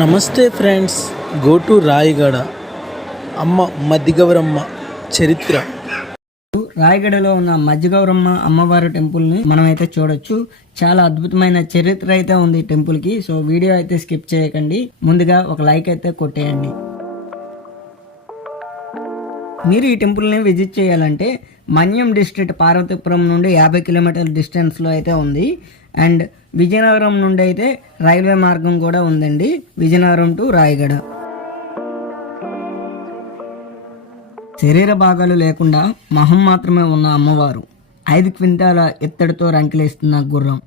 నమస్తే friends, go to Rayagada అమ్మ మధ్యగౌరమ్మ చరిత్ర. రాయగడలో ఉన్న మధ్యగౌరమ్మ అమ్మవారి టెంపుల్ని మనమైతే చూడొచ్చు. చాలా అద్భుతమైన చరిత్ర అయితే ఉంది ఈ టెంపుల్కి. సో వీడియో అయితే స్కిప్ చేయకండి, ముందుగా ఒక లైక్ అయితే కొట్టేయండి. మీరు ఈ టెంపుల్ని విజిట్ చేయాలంటే మన్యం డిస్ట్రిక్ట్ పార్వతీపురం నుండి 50 కిలోమీటర్ల డిస్టెన్స్లో అయితే ఉంది. అండ్ విజయనగరం నుండి అయితే రైల్వే మార్గం కూడా ఉందండి, విజయనగరం టు రాయగడ. శరీర భాగాలు లేకుండా మొహం మాత్రమే ఉన్న అమ్మవారు 5 క్వింటాల ఎత్తడితో రంకిలేస్తున్న గుర్రం.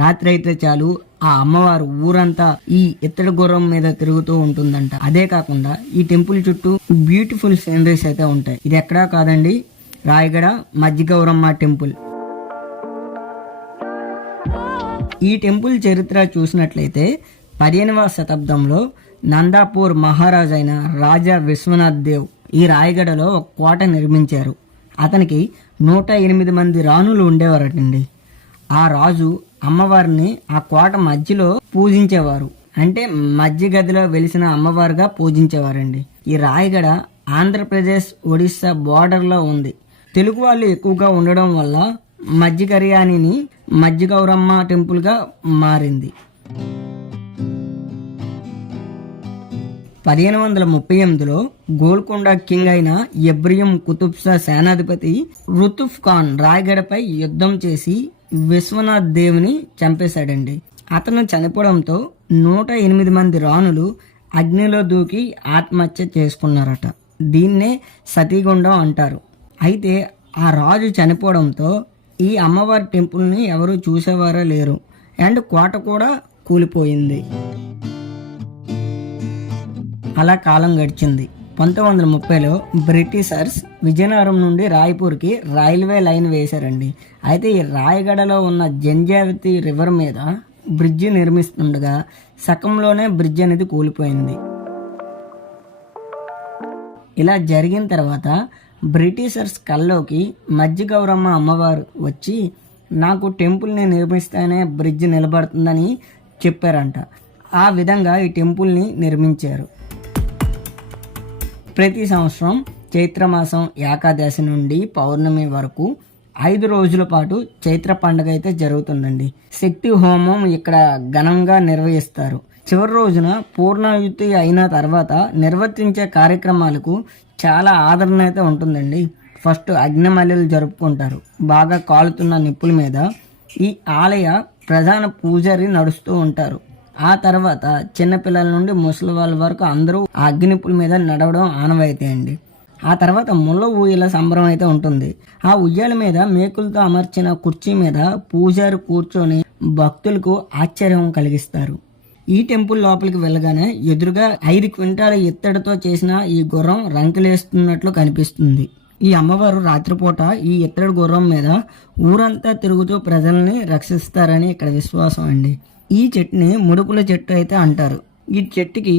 రాత్రి అయితే చాలు ఆ అమ్మవారు ఊరంతా ఈ ఎత్తడి గుర్రం మీద తిరుగుతూ ఉంటుందంట. అదే కాకుండా ఈ టెంపుల్ చుట్టూ బ్యూటిఫుల్ సీనరీస్ అయితే ఉంటాయి. ఇది ఎక్కడా కాదండి, రాయగడ మధ్యగౌరమ్మ టెంపుల్. ఈ టెంపుల్ చరిత్ర చూసినట్లయితే 15వ శతాబ్దంలో నందాపూర్ మహారాజైన రాజా విశ్వనాథ్ దేవ్ ఈ రాయగడలో ఒక కోట నిర్మించారు. అతనికి 108 మంది రాణులు ఉండేవారటండి. ఆ రాజు అమ్మవారిని ఆ కోట మధ్యలో పూజించేవారు, అంటే మధ్య గదిలో వెలిసిన అమ్మవారుగా పూజించేవారండి. ఈ రాయగడ ఆంధ్రప్రదేశ్ ఒడిస్సా బోర్డర్లో ఉంది. తెలుగు వాళ్ళు ఎక్కువగా ఉండడం వల్ల మధ్యగర్యానిని మధ్యగౌరమ్మ టెంపుల్గా మారింది. 1538లో గోల్కొండ కింగ్ అయిన ఎబ్రియం కుతుబ్ షా సేనాధిపతి రుతుఫ్ ఖాన్ రాయగడపై యుద్ధం చేసి విశ్వనాథ్ దేవుని చంపేశాడండి. అతను చనిపోవడంతో 108 మంది రాణులు అగ్నిలో దూకి ఆత్మహత్య చేసుకున్నారట. దీన్నే సతీగుండం అంటారు. అయితే ఆ రాజు చనిపోవడంతో ఈ అమ్మవారి టెంపుల్ని ఎవరు చూసేవారో లేరు, అండ్ కోట కూడా కూలిపోయింది. అలా కాలం గడిచింది. 1930లో బ్రిటిషర్స్ విజయనగరం నుండి రాయ్పూర్కి రైల్వే లైన్ వేశారండి. అయితే ఈ రాయగడలో ఉన్న జంజావతి రివర్ మీద బ్రిడ్జి నిర్మిస్తుండగా సగంలోనే బ్రిడ్జ్ అనేది కూలిపోయింది. ఇలా జరిగిన తర్వాత బ్రిటిషర్స్ కల్లోకి మధ్యగౌరమ్మ అమ్మవారు వచ్చి నాకు టెంపుల్ని నిర్మిస్తేనే బ్రిడ్జ్ నిలబడుతుందని చెప్పారంట. ఆ విధంగా ఈ టెంపుల్ని నిర్మించారు. ప్రతి సంవత్సరం చైత్రమాసం ఏకాదశి నుండి పౌర్ణమి వరకు 5 రోజుల పాటు చైత్ర పండుగ అయితే జరుగుతుందండి. శక్తి హోమం ఇక్కడ ఘనంగా నిర్వహిస్తారు. చివరి రోజున పూర్ణాయుతి అయిన తర్వాత నిర్వర్తించే కార్యక్రమాలకు చాలా ఆదరణ అయితే ఉంటుందండి. ఫస్ట్ అగ్నిమల్యలు జరుపుకుంటారు. బాగా కాలుతున్న నిప్పుల మీద ఈ ఆలయ ప్రధాన పూజారి నడుస్తూ ఉంటారు. ఆ తర్వాత చిన్నపిల్లల నుండి ముసలి వాళ్ళ వరకు అందరూ ఆ అగ్నిపుల మీద నడవడం ఆనవాయితీ అండి. ఆ తర్వాత ముళ్ళ ఊయల సంబరం అయితే ఉంటుంది. ఆ ఉయ్యాల మీద మేకులతో అమర్చిన కుర్చీ మీద పూజారి కూర్చొని భక్తులకు ఆశ్చర్యం కలిగిస్తారు. ఈ టెంపుల్ లోపలికి వెళ్ళగానే ఎదురుగా 5 క్వింటాల ఎత్తడితో చేసిన ఈ గుర్రం రంకెలేస్తున్నట్లు కనిపిస్తుంది. ఈ అమ్మవారు రాత్రిపూట ఈ ఎత్తడి గుర్రం మీద ఊరంతా తిరుగుతూ ప్రజల్ని రక్షిస్తారని ఇక్కడ విశ్వాసం అండి. ఈ చెట్టుని ముడుపుల చెట్టు అయితే అంటారు. ఈ చెట్టుకి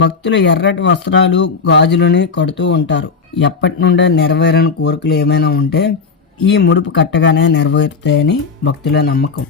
భక్తులు ఎర్రటి వస్త్రాలు గాజులని కడుతూ ఉంటారు. ఎప్పటి నుండే నెరవేరని కోరికలు ఏమైనా ఉంటే ఈ ముడుపు కట్టగానే నెరవేరుతాయని భక్తుల నమ్మకం.